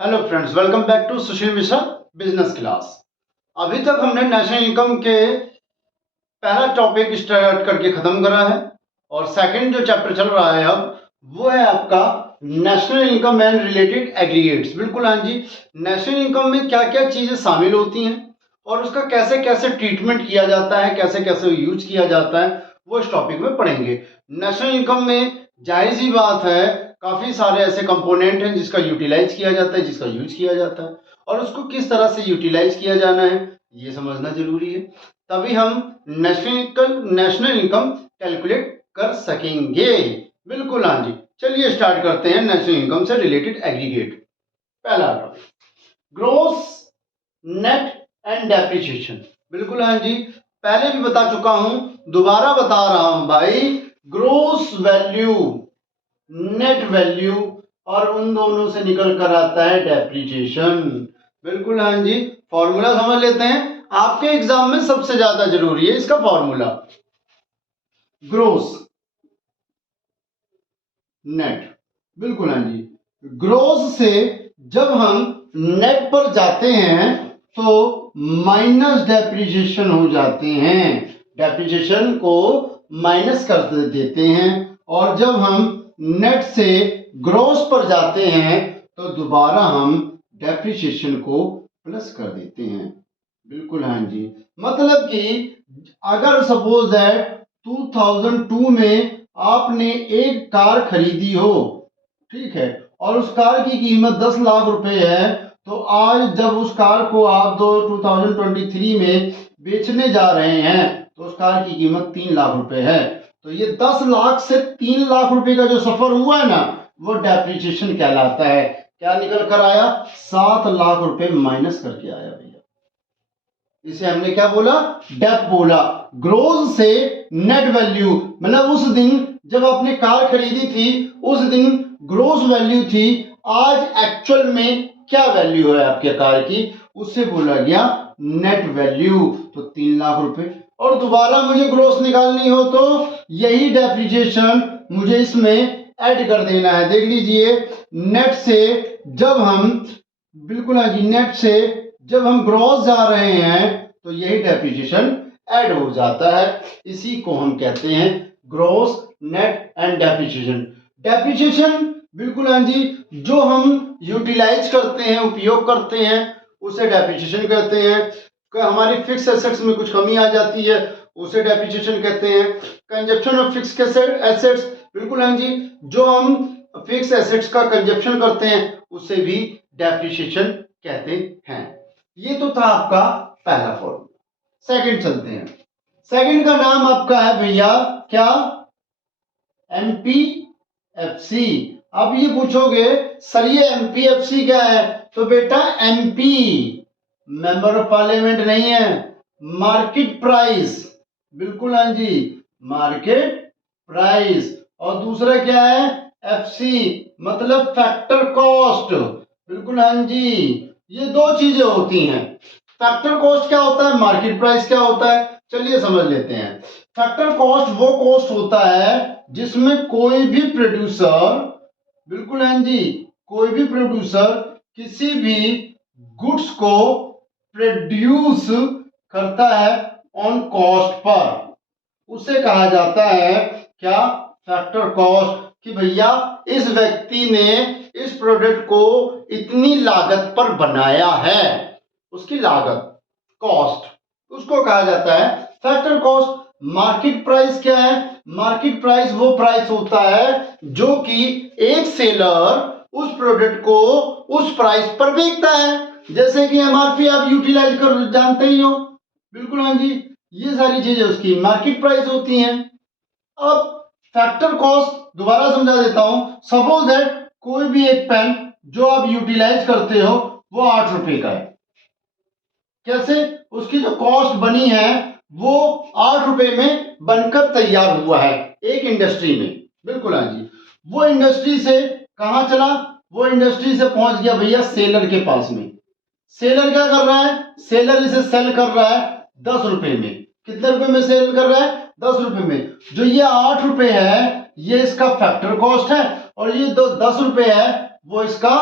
Hello friends, welcome back to Sushil Mishra business class. अभी तक हमने नेशनल इनकम के पहला टॉपिक स्टार्ट करके खत्म करा है और सेकंड जो चैप्टर चल रहा है अब वो है आपका national income and related aggregates. बिल्कुल हाँ जी, नेशनल इनकम में क्या क्या चीजें शामिल होती हैं और उसका कैसे कैसे ट्रीटमेंट किया जाता है, कैसे कैसे यूज किया जाता है, वो इस टॉपिक में पढ़ेंगे। नेशनल इनकम में जाहिर सी बात है काफी सारे ऐसे कंपोनेंट हैं जिसका यूटिलाइज किया जाता है, जिसका यूज किया जाता है, और उसको किस तरह से यूटिलाइज किया जाना है ये समझना जरूरी है, तभी हम नेशनल इनकम कैलकुलेट कर सकेंगे। बिल्कुल हाँ जी, चलिए स्टार्ट करते हैं नेशनल इनकम से रिलेटेड एग्रीगेट। पहला topic gross net and depreciation. बिल्कुल हाँ जी, पहले भी बता चुका हूं, दोबारा बता रहा हूं भाई। ग्रोस वैल्यू, नेट वैल्यू और उन दोनों से निकल कर आता है डेप्रिसिएशन। बिल्कुल हाँ जी, फॉर्मूला समझ लेते हैं, आपके एग्जाम में सबसे ज्यादा जरूरी है इसका फॉर्मूला। ग्रोस नेट, बिल्कुल हाँ जी, ग्रोस से जब हम नेट पर जाते हैं तो माइनस डेप्रिसिएशन हो जाते हैं, डेप्रिसिएशन को माइनस कर देते हैं, और जब हम नेट से ग्रोस पर जाते हैं तो दोबारा हम डेप्रिसिएशन को प्लस कर देते हैं। बिल्कुल हाँ जी, मतलब कि अगर सपोज दैट 2002 में आपने एक कार खरीदी हो, ठीक है, और उस कार की कीमत 10 लाख रुपए है, तो आज जब उस कार को आप 2023 में बेचने जा रहे हैं तो उस कार की कीमत 3 लाख रुपए है। तो ये 10 लाख से 3 लाख रुपए का जो सफर हुआ है ना, वो डेप्रिसिएशन कहलाता है। क्या निकल कर आया? 7 लाख रुपए माइनस करके आया भैया। इसे हमने क्या बोला? डेप बोला। ग्रोस से नेट वैल्यू, मतलब उस दिन जब आपने कार खरीदी थी उस दिन ग्रोस वैल्यू थी, आज एक्चुअल में क्या वैल्यू है आपके कार की, उससे बोला गया नेट वैल्यू। तो 3 लाख रुपए, और दोबारा मुझे ग्रोस निकालनी हो तो यही डेप्रिसिएशन मुझे इसमें ऐड कर देना है। देख लीजिए, नेट से जब हम, बिल्कुल हाँ जी, नेट से जब हम ग्रॉस जा रहे हैं तो यही डेप्रिसिएशन ऐड हो जाता है। इसी को हम कहते हैं gross net and depreciation. Depreciation, बिल्कुल हाँ जी, जो हम यूटिलाइज करते हैं, उपयोग करते हैं, उसे डेप्रिसिएशन कहते हैं। हमारी फिक्स एसेट्स में कुछ कमी आ जाती है, उसे डेप्रिसिएशन कहते हैं। कंजप्शन ऑफ फिक्स एसेट्स, बिल्कुल हाँ जी, जो हम फिक्स एसेट्स का कंजप्शन करते हैं उसे भी डेप्रिसिएशन कहते हैं। ये तो था आपका पहला फॉर्मूला। सेकंड चलते हैं। सेकंड का नाम आपका है भैया क्या? एमपीएफसी। अब ये पूछोगे सर ये एमपीएफसी क्या है, तो बेटा एमपी मेंबर ऑफ पार्लियामेंट नहीं है, मार्केट प्राइस। बिल्कुल हाँ जी, मार्केट प्राइस। और दूसरा क्या है? एफसी, मतलब फैक्टर कॉस्ट। बिल्कुल हाँ जी, ये दो चीजें होती हैं। फैक्टर कॉस्ट क्या होता है, मार्केट प्राइस क्या होता है, चलिए समझ लेते हैं। फैक्टर कॉस्ट वो कॉस्ट होता है जिसमें कोई भी प्रोड्यूसर, बिल्कुल हाँ जी, कोई भी प्रोड्यूसर किसी भी गुड्स को प्रोड्यूस करता है ऑन कॉस्ट पर, उसे कहा जाता है क्या? Factor cost. कि भैया इस व्यक्ति ने इस प्रोडक्ट को इतनी लागत पर बनाया है, उसकी लागत, कॉस्ट, उसको कहा जाता है फैक्टर कॉस्ट। मार्केट प्राइस क्या है? मार्केट प्राइस वो प्राइस होता है जो कि एक सेलर उस प्रोडक्ट को उस प्राइस पर बेचता है। जैसे कि एमआरपी आप यूटिलाइज कर जानते ही हो, बिल्कुल हाँ जी, ये सारी चीजें उसकी मार्केट प्राइस होती हैं। अब फैक्टर कॉस्ट दोबारा समझा देता हूं। सपोज दैट कोई भी एक पेन जो आप यूटिलाइज करते हो वो 8 रुपए का है। कैसे? उसकी जो कॉस्ट बनी है वो 8 रुपए में बनकर तैयार हुआ है एक इंडस्ट्री में। बिल्कुल हाँ जी, वो इंडस्ट्री से कहां चला? वो इंडस्ट्री से पहुंच गया भैया सेलर के पास में। सेलर क्या कर रहा है? सेलर इसे सेल कर रहा है 10 रुपए में। कितने रुपए में सेल कर रहा है? 10 रुपए में। जो ये 8 रुपए है ये इसका फैक्टर कॉस्ट है, और ये 10 रुपए है वो इसका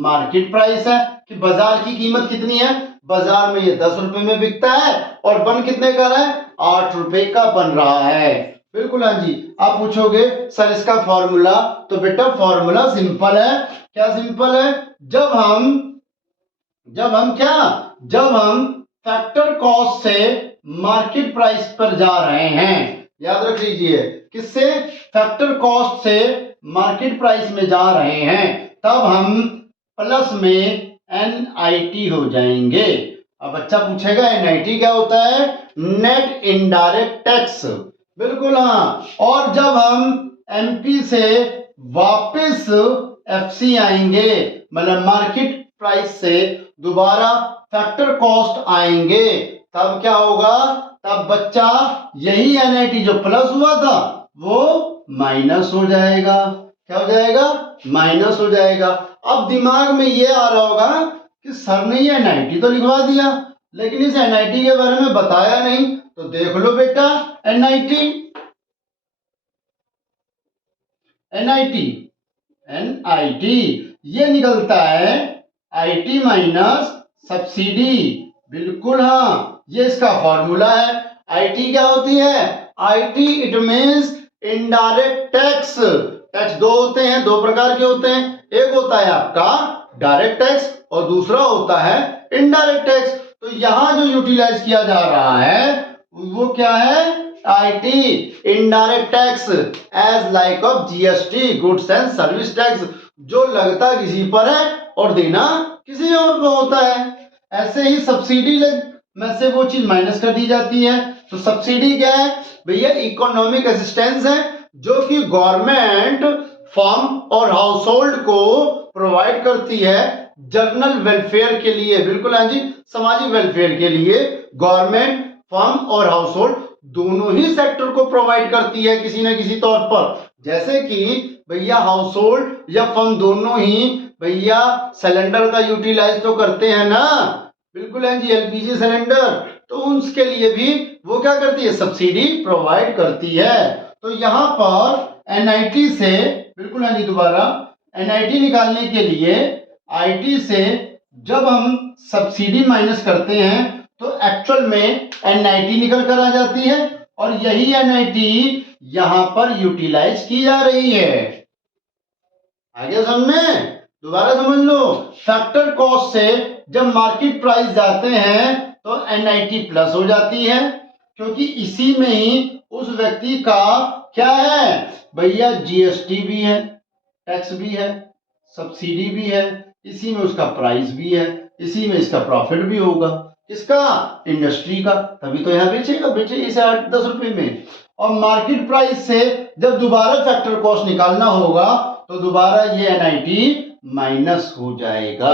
मार्केट प्राइस है कि बाजार की कीमत कितनी है। बाजार में ये 10 रुपए में बिकता है और बन कितने का रहा है, 8 रुपए का बन रहा है। बिल्कुल हाँ जी। आप पूछोगे सर इसका फॉर्मूला, तो बेटा फॉर्मूला सिंपल है। क्या सिंपल है, जब हम फैक्टर कॉस्ट से मार्केट प्राइस पर जा रहे हैं, याद रख लीजिए, किससे, फैक्टर कॉस्ट से मार्केट प्राइस में जा रहे हैं, तब हम प्लस में NIT हो जाएंगे। अब बच्चा पूछेगा NIT क्या होता है, नेट इनडायरेक्ट टैक्स। बिल्कुल हाँ। और जब हम MP से वापस FC आएंगे, मतलब मार्केट प्राइस से दोबारा फैक्टर कॉस्ट आएंगे, तब क्या होगा, तब बच्चा यही NIT जो प्लस हुआ था वो माइनस हो जाएगा। क्या हो जाएगा, माइनस हो जाएगा। अब दिमाग में ये आ रहा होगा कि सर ने ये NIT तो लिखवा दिया लेकिन इस NIT के बारे में बताया नहीं, तो देख लो बेटा NIT ये निकलता है IT माइनस सब्सिडी। बिल्कुल हाँ, ये इसका फॉर्मूला है। IT क्या होती है, IT it means indirect tax. Tax दो होते हैं, दो प्रकार के होते हैं, एक होता है आपका डायरेक्ट टैक्स और दूसरा होता है इनडायरेक्ट टैक्स। तो यहां जो यूटिलाइज किया जा रहा है वो क्या है, IT indirect tax as like of GST goods and service tax, जो लगता किसी पर है और देना किसी और को होता है। ऐसे ही सब्सिडी में से वो चीज माइनस कर दी जाती है। तो सब्सिडी क्या है भैया, इकोनॉमिक असिस्टेंस है जो कि गवर्नमेंट फर्म और हाउस होल्ड को प्रोवाइड करती है जनरल वेलफेयर के लिए। बिल्कुल हाँ जी, सामाजिक वेलफेयर के लिए गवर्नमेंट फर्म और हाउस होल्ड दोनों ही सेक्टर को प्रोवाइड करती है किसी न किसी तौर पर। जैसे कि भैया हाउस होल्ड या फर्म दोनों ही भैया सिलेंडर का यूटिलाइज तो करते हैं ना, बिल्कुल है जी, LPG सिलेंडर, तो उसके लिए भी वो क्या करती है, सब्सिडी प्रोवाइड करती है। तो यहाँ पर NIT से, बिल्कुल है जी, दोबारा NIT निकालने के लिए IT से जब हम सब्सिडी माइनस करते हैं तो एक्चुअल में NIT निकल कर आ जाती है और यही NIT यहां पर यूटिलाइज की जा रही है। आगे समझ में, दोबारा समझ लो, फैक्टर कॉस्ट से जब मार्केट प्राइस जाते हैं तो NIT प्लस हो जाती है, क्योंकि इसी में ही उस व्यक्ति का क्या है भैया, GST भी है, टैक्स भी है, सब्सिडी भी है, इसी में उसका प्राइस भी है, इसी में इसका प्रॉफिट भी होगा, किसका, इंडस्ट्री का, तभी तो यहाँ बेचे इसे 8-10 रुपए में। और मार्केट प्राइस से जब दोबारा फैक्टर कॉस्ट निकालना होगा तो दोबारा ये NIT माइनस हो जाएगा।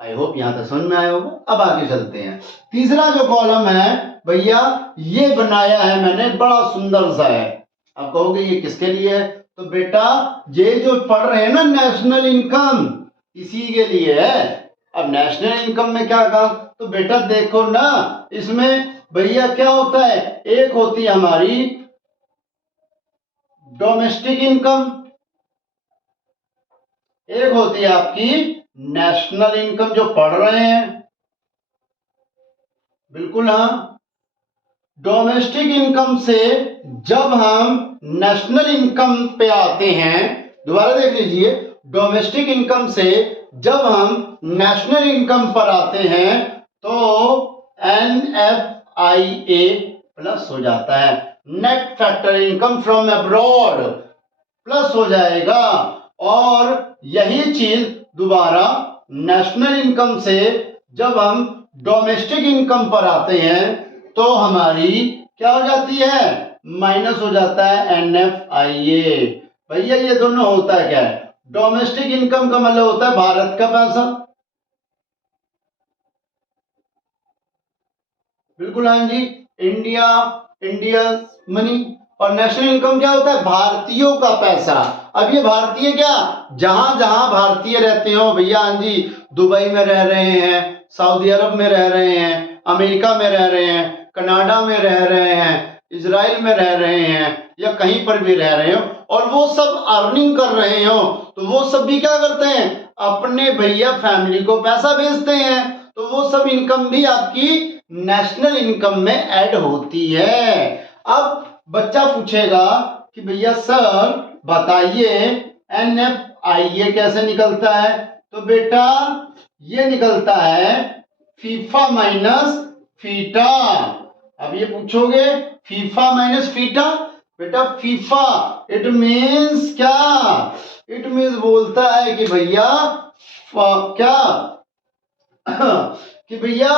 आई होप यहां तक समझ में आया होगा। अब आगे चलते हैं। तीसरा जो कॉलम है भैया, ये बनाया है मैंने, बड़ा सुंदर सा है। आप कहोगे ये किसके लिए है, तो बेटा ये जो पढ़ रहे हैं ना नेशनल इनकम, इसी के लिए है। अब नेशनल इनकम में क्या काम, तो बेटा देखो ना, इसमें भैया क्या होता है, एक होती है हमारी डोमेस्टिक इनकम, एक होती है आपकी नेशनल इनकम जो पढ़ रहे हैं। बिल्कुल हाँ, डोमेस्टिक इनकम से जब हम नेशनल इनकम पे आते हैं, दोबारा देख लीजिए, डोमेस्टिक इनकम से जब हम नेशनल इनकम पर आते हैं तो NFIA प्लस हो जाता है, net factor income from abroad plus हो जाएगा। और यही चीज दोबारा नेशनल इनकम से जब हम डोमेस्टिक इनकम पर आते हैं तो हमारी क्या हो जाती है, माइनस हो जाता है NFIA। भैया ये दोनों होता है क्या है, डोमेस्टिक इनकम का मतलब होता है भारत का पैसा, बिल्कुल हाँ जी, इंडिया मनी। और नेशनल इनकम क्या होता है, भारतीयों का पैसा। अब ये भारतीय क्या, जहां जहां भारतीय रहते हो भैया, हाँ जी, दुबई में रह रहे हैं, सऊदी अरब में रह रहे हैं, अमेरिका में रह रहे हैं, कनाडा में रह रहे हैं, इजराइल में रह रहे हैं, या कहीं पर भी रह रहे हो और वो सब अर्निंग कर रहे हो, तो वो सब भी क्या करते हैं, अपने भैया फैमिली को पैसा भेजते हैं, तो वो सब इनकम भी आपकी नेशनल इनकम में ऐड होती है। अब बच्चा पूछेगा कि भैया सर बताइए NFIA कैसे निकलता है, तो बेटा ये निकलता है फीफा माइनस फीटा। अब ये पूछोगे फीफा माइनस फीटा, बेटा फीफा इट मीन्स क्या, इट मीन्स बोलता है कि भैया क्या कि भैया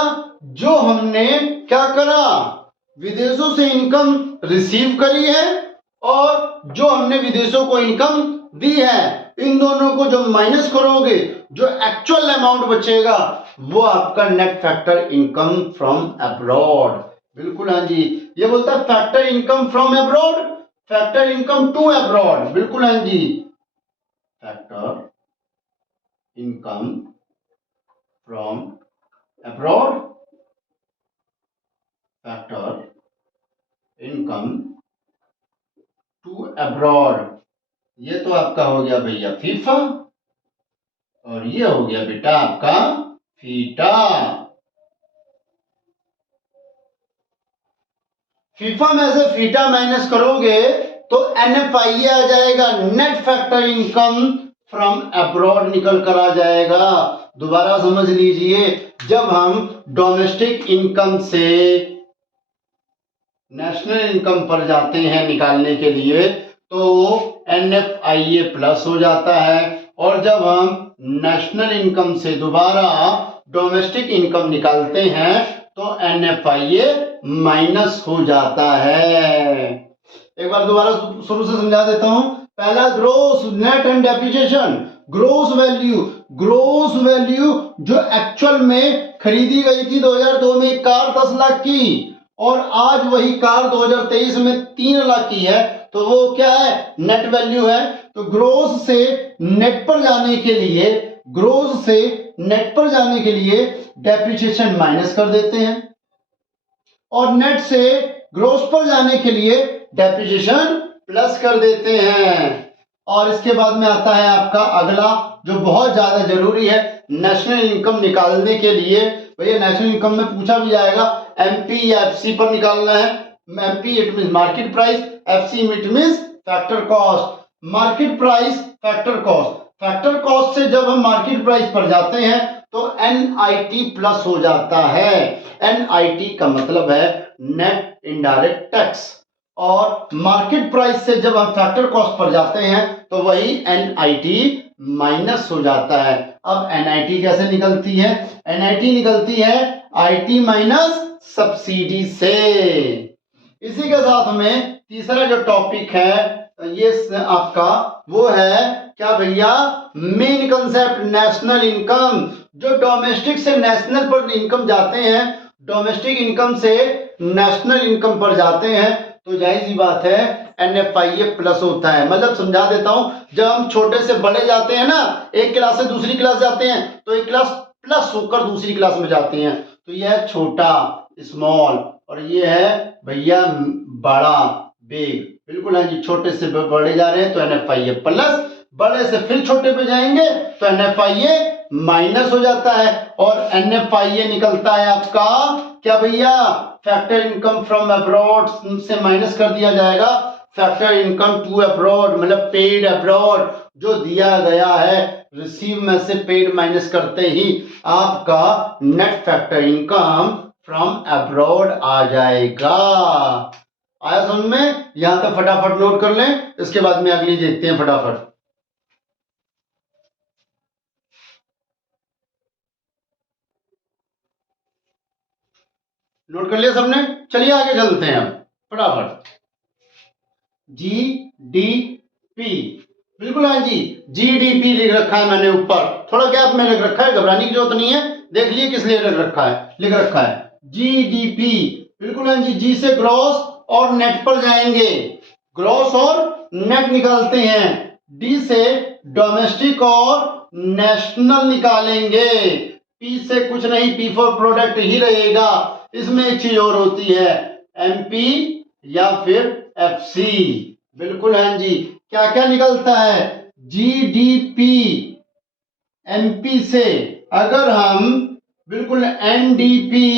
जो हमने क्या करा, विदेशों से इनकम रिसीव करी है और जो हमने विदेशों को इनकम दी है, इन दोनों को जब माइनस करोगे जो एक्चुअल अमाउंट बचेगा वो आपका net factor income from abroad. बिल्कुल हाँ जी, ये बोलता है factor income from abroad, factor income to abroad. बिल्कुल हाँ जी, factor income from abroad, factor income to abroad. ये तो आपका हो गया भैया फीफा और ये हो गया बेटा आपका फीटा। फीफा में से फीटा माइनस करोगे तो NFIA आ जाएगा, net factor income from abroad निकल कर आ जाएगा। दोबारा समझ लीजिए, जब हम डोमेस्टिक इनकम से नेशनल इनकम पर जाते हैं निकालने के लिए तो NFIA प्लस हो जाता है, और जब हम नेशनल इनकम से दोबारा डोमेस्टिक इनकम निकालते हैं तो NFIA माइनस हो जाता है। एक बार दोबारा शुरू से समझा देता हूं। पहला gross, net and depreciation. Gross value, gross value जो एक्चुअल में खरीदी गई थी 2002 में एक कार 10 लाख की और आज वही कार 2023 में 3 लाख की है, तो वो क्या है, नेट वैल्यू है। तो ग्रोस से नेट पर जाने के लिए, ग्रोस से नेट पर जाने के लिए डेप्रिसिएशन माइनस कर देते हैं और नेट से ग्रोस पर जाने के लिए डेप्रिसिएशन प्लस कर देते हैं। और इसके बाद में आता है आपका अगला जो बहुत ज्यादा जरूरी है नेशनल इनकम निकालने के लिए। भैया नेशनल इनकम में पूछा भी जाएगा MP या FC पर निकालना है। MP it mean market price, FC it means factor cost. Market price, factor cost, factor cost से जब हम मार्केट प्राइस पर जाते हैं तो NIT प्लस हो जाता है। NIT का मतलब है नेट इनडायरेक्ट टैक्स, और मार्केट प्राइस से जब हम फैक्टर कॉस्ट पर जाते हैं तो वही NIT माइनस हो जाता है। अब NIT कैसे निकलती है, NIT निकलती है IT माइनस सब्सिडी से। इसी के साथ में तीसरा जो टॉपिक है ये आपका वो है क्या भैया, मेन कंसेप्ट नेशनल इनकम। जो डोमेस्टिक से नेशनल पर इनकम जाते हैं, डोमेस्टिक इनकम से नेशनल इनकम पर जाते हैं तो जाहिर सी बात है NFIA प्लस होता है। मतलब समझा देता हूं, जब हम छोटे से बड़े जाते हैं ना, एक क्लास से दूसरी क्लास जाते हैं तो एक क्लास प्लस होकर दूसरी क्लास में जाते हैं, तो यह है छोटा स्मॉल और ये है भैया बड़ा बिग। बिल्कुल है जी, छोटे से बड़े जा रहे हैं तो NFIA प्लस, बड़े से फिर छोटे पे जाएंगे तो NFIA माइनस हो जाता है और NFIA निकलता है आपका क्या भैया, फैक्टर इनकम फ्रॉम अब्रॉड से माइनस कर दिया जाएगा फैक्टर इनकम टू अब्रॉड, मतलब पेड अब्रॉड जो दिया गया है, रिसीव में से पेड माइनस करते ही आपका net factor income from abroad आ जाएगा। आया समझ में? यहां तक फटाफट नोट कर लें, इसके बाद में अगली देखते हैं फटाफट। नोट कर लिया सबने? चलिए आगे चलते हैं अब फटाफट। GDP, बिल्कुल है जी, GDP लिख रखा है मैंने ऊपर, थोड़ा गैप में लिख रखा है, घबराने की जरूरत नहीं है, देख लिए किस लिए लिख रखा है GDP। बिल्कुल है जी, G से ग्रॉस और नेट पर जाएंगे, ग्रॉस और नेट निकालते हैं। D से डोमेस्टिक और नेशनल निकालेंगे। P से कुछ नहीं, P फॉर प्रोडक्ट ही रहेगा। इसमें एक चीज और होती है, MP या फिर FC। बिल्कुल हाँ जी। क्या क्या निकलता है? जीडीपी एमपी से अगर हम बिल्कुल एनडीपी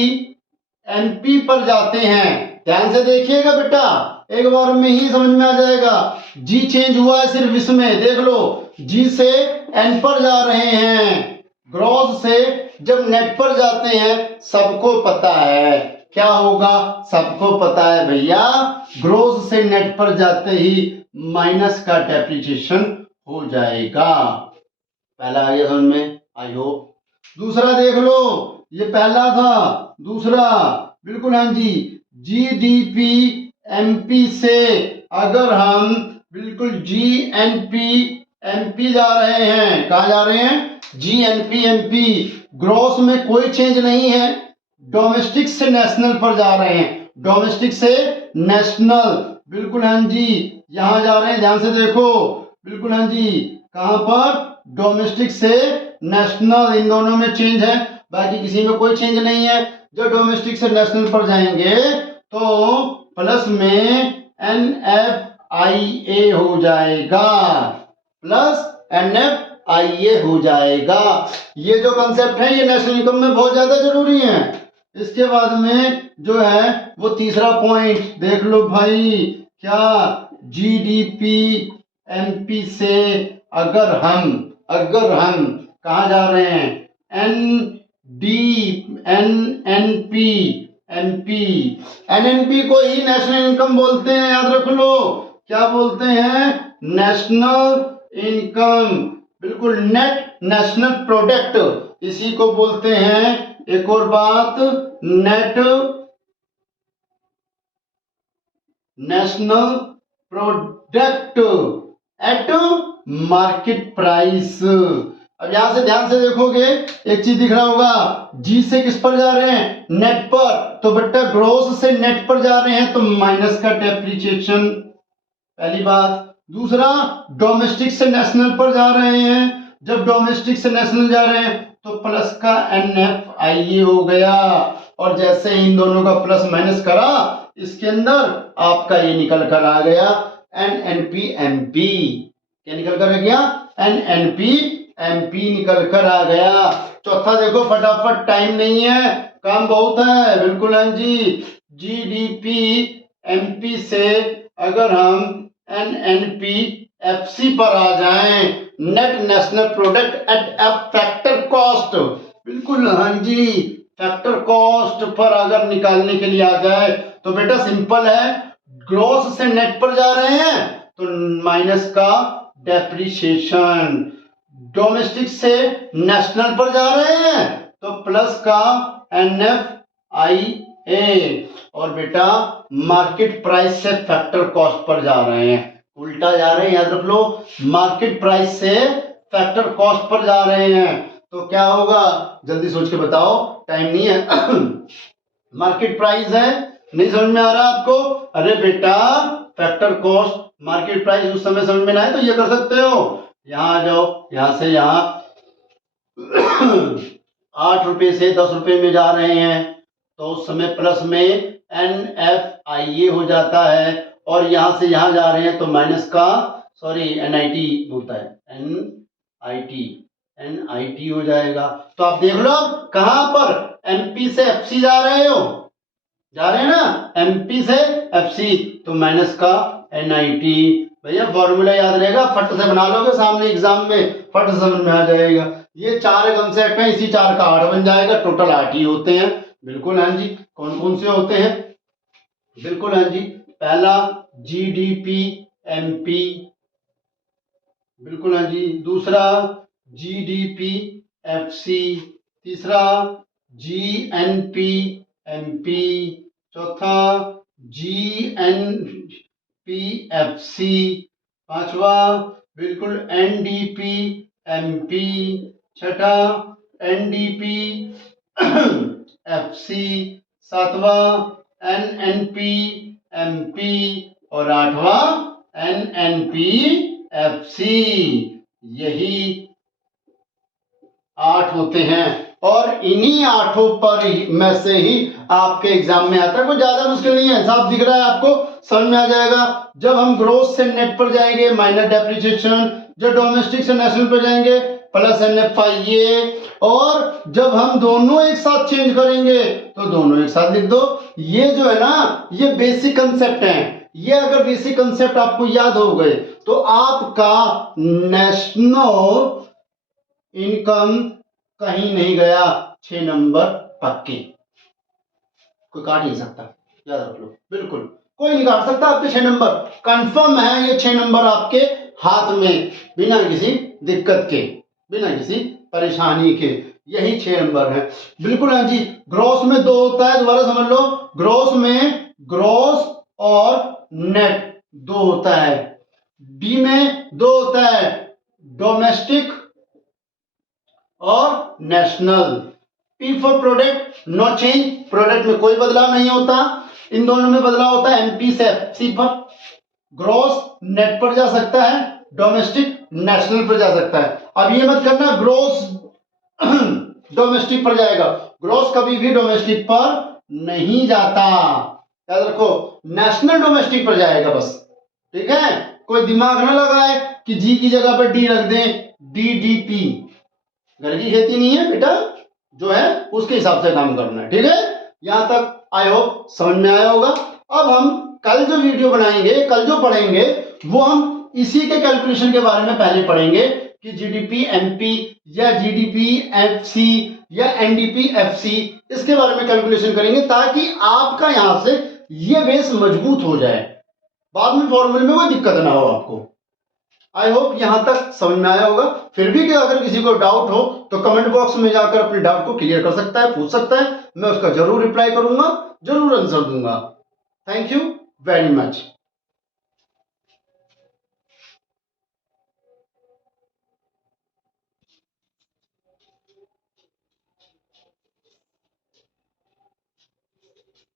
एमपी पर जाते हैं, ध्यान से देखिएगा बेटा, एक बार में ही समझ में आ जाएगा। जी चेंज हुआ है सिर्फ इसमें, देख लो, जी से एन पर जा रहे हैं, ग्रॉस से जब नेट पर जाते हैं, सबको पता है क्या होगा, सबको पता है भैया, ग्रोस से नेट पर जाते ही माइनस का डेप्रिसिएशन हो जाएगा। पहला आ गया समझ में, आई होप। दूसरा देख लो, ये पहला था, दूसरा बिल्कुल हाँ जी, जीडीपी एमपी से अगर हम बिल्कुल जीएनपी एमपी जा रहे हैं, कहा जा रहे हैं? जीएनपी एमपी, ग्रॉस में कोई चेंज नहीं है, डोमेस्टिक से नेशनल पर जा रहे हैं, डोमेस्टिक से नेशनल, बिल्कुल हाँ जी, यहां जा रहे हैं, ध्यान से देखो, बिल्कुल हाँ जी, कहां पर? डोमेस्टिक से नेशनल, इन दोनों में चेंज है, बाकी किसी में कोई चेंज नहीं है। जब डोमेस्टिक से नेशनल पर जाएंगे तो प्लस में NFIA हो जाएगा, प्लस NFIA हो जाएगा। ये जो कंसेप्ट है ये नेशनल इनकम में बहुत ज्यादा जरूरी है। इसके बाद में जो है वो तीसरा पॉइंट देख लो भाई, क्या? जीडीपी एमपी से अगर हम कहा जा रहे हैं? एनएनपी एमपी, एनएनपी को ही नेशनल इनकम बोलते हैं, याद रख लो, क्या बोलते हैं? नेशनल इनकम, बिल्कुल, नेट नेशनल प्रोडक्ट, इसी को बोलते हैं। एक और बात, net national product at market price. अब यहां से ध्यान से देखोगे, एक चीज दिख रहा होगा, जी से किस पर जा रहे हैं? नेट पर, तो बेटा ग्रोस से नेट पर जा रहे हैं तो माइनस का डेप्रिसिएशन, पहली बात। दूसरा, डोमेस्टिक से नेशनल पर जा रहे हैं, जब डोमेस्टिक से नेशनल जा रहे हैं तो प्लस का NFIA हो गया, और जैसे इन दोनों का प्लस माइनस करा, इसके अंदर आपका ये निकल कर आ गया NNPMP। क्या निकल कर आ गया? NNPMP निकल कर आ गया। चौथा देखो, फटाफट, टाइम नहीं है, काम बहुत है, बिल्कुल हाँ जी, GDP MP से अगर हम NNPFC पर आ जाएं, net national product at A factor cost, बिल्कुल हाँ जी, फैक्टर कॉस्ट पर अगर निकालने के लिए आ जाए तो बेटा सिंपल है, ग्रॉस से नेट पर जा रहे हैं तो माइनस का डेप्रिसिएशन, डोमेस्टिक से नेशनल पर जा रहे हैं तो प्लस का NFIA, और बेटा मार्केट प्राइस से फैक्टर कॉस्ट पर जा रहे हैं, उल्टा जा रहे हैं, याद रख लो, मार्केट प्राइस से फैक्टर कॉस्ट पर जा रहे हैं तो क्या होगा? जल्दी सोच के बताओ, टाइम नहीं है। मार्केट प्राइस है, नहीं समझ में आ रहा आपको? अरे बेटा, फैक्टर कॉस्ट मार्केट प्राइस उस समय समझ में ना आए तो ये कर सकते हो, यहां आ जाओ, यहां से यहां 8 रुपए से 10 रुपए में जा रहे हैं तो उस समय प्लस में NFIA हो जाता है, और यहां से यहां जा रहे हैं तो माइनस का, सॉरी, NIT होता है, NIT हो जाएगा। तो आप देख लो, कहां पर? MP से FC जा रहे हो, जा रहे हैं ना, MP से FC, तो माइनस का NIT। भैया फॉर्मूला याद रहेगा, फट से बना लोगे, सामने एग्जाम में फट से समझ में आ जाएगा। ये 4 कंसेप्ट है, इसी 4 का 8 बन जाएगा, टोटल 8 ही होते हैं, बिल्कुल हाँ जी। कौन कौन से होते हैं? बिल्कुल हाँ जी, पहला GDP MP, बिल्कुल हाँ जी, दूसरा GDP FC, तीसरा GNP MP, चौथा GNP FC, पांचवा बिल्कुल NDP MP, छठा NDP FC, सातवा NNP MP, और आठवां NNP FC। यही 8 होते हैं। और इन्हीं 8 पर में से ही आपके एग्जाम में आता है। कोई ज्यादा मुश्किल नहीं है, साफ दिख रहा है आपको, समझ में आ जाएगा। जब हम ग्रोस से नेट पर जाएंगे माइनस डेप्रिसिएशन, जब डोमेस्टिक से नेशनल पर जाएंगे प्लस NFI ये, और जब हम दोनों एक साथ चेंज करेंगे तो दोनों एक साथ लिख दो। ये जो है ना, ये बेसिक कंसेप्ट है। ये अगर बेसिक कंसेप्ट आपको याद हो गए तो आपका नेशनल इनकम कहीं नहीं गया, 6 नंबर पक्के, कोई काट नहीं सकता, याद रख लो। बिल्कुल कोई नहीं काट सकता आपके 6 नंबर, कंफर्म है ये 6 नंबर आपके हाथ में, बिना किसी दिक्कत के, बिना किसी परेशानी के, यही 6 नंबर है। बिल्कुल हाँ जी। ग्रॉस में 2 होता है, दोबारा समझ लो, ग्रॉस में ग्रॉस और नेट 2 होता है। डी में 2 होता है, डोमेस्टिक और national. P for product no change, product में कोई बदलाव नहीं होता। इन दोनों में बदलाव होता है MP से FC पर। ग्रॉस नेट पर जा सकता है, डोमेस्टिक नेशनल पर जा सकता है। अब ये मत करना ग्रॉस डोमेस्टिक पर जाएगा, ग्रॉस कभी भी डोमेस्टिक पर नहीं जाता, याद रखो, नेशनल डोमेस्टिक पर जाएगा बस, ठीक है। कोई दिमाग ना लगाए कि जी की जगह पर डी रख दें, DDP, घर की खेती नहीं है बेटा, जो है उसके हिसाब से काम करना है, ठीक है। यहां तक आई होप समझ में आया होगा। अब हम कल जो वीडियो बनाएंगे, कल जो पढ़ेंगे, वो हम इसी के कैलकुलेशन के बारे में पहले पढ़ेंगे कि GDP MP या GDP FC या NDP FC, इसके बारे में कैलकुलेशन करेंगे ताकि आपका यहां से ये बेस मजबूत हो जाए, बाद में फॉर्मूले में कोई दिक्कत ना हो आपको। आई होप यहां तक समझ में आया होगा। फिर भी अगर किसी को डाउट हो तो कमेंट बॉक्स में जाकर अपने डाउट को क्लियर कर सकता है, पूछ सकता है, मैं उसका जरूर रिप्लाई करूंगा, जरूर आंसर दूंगा। Thank you very much.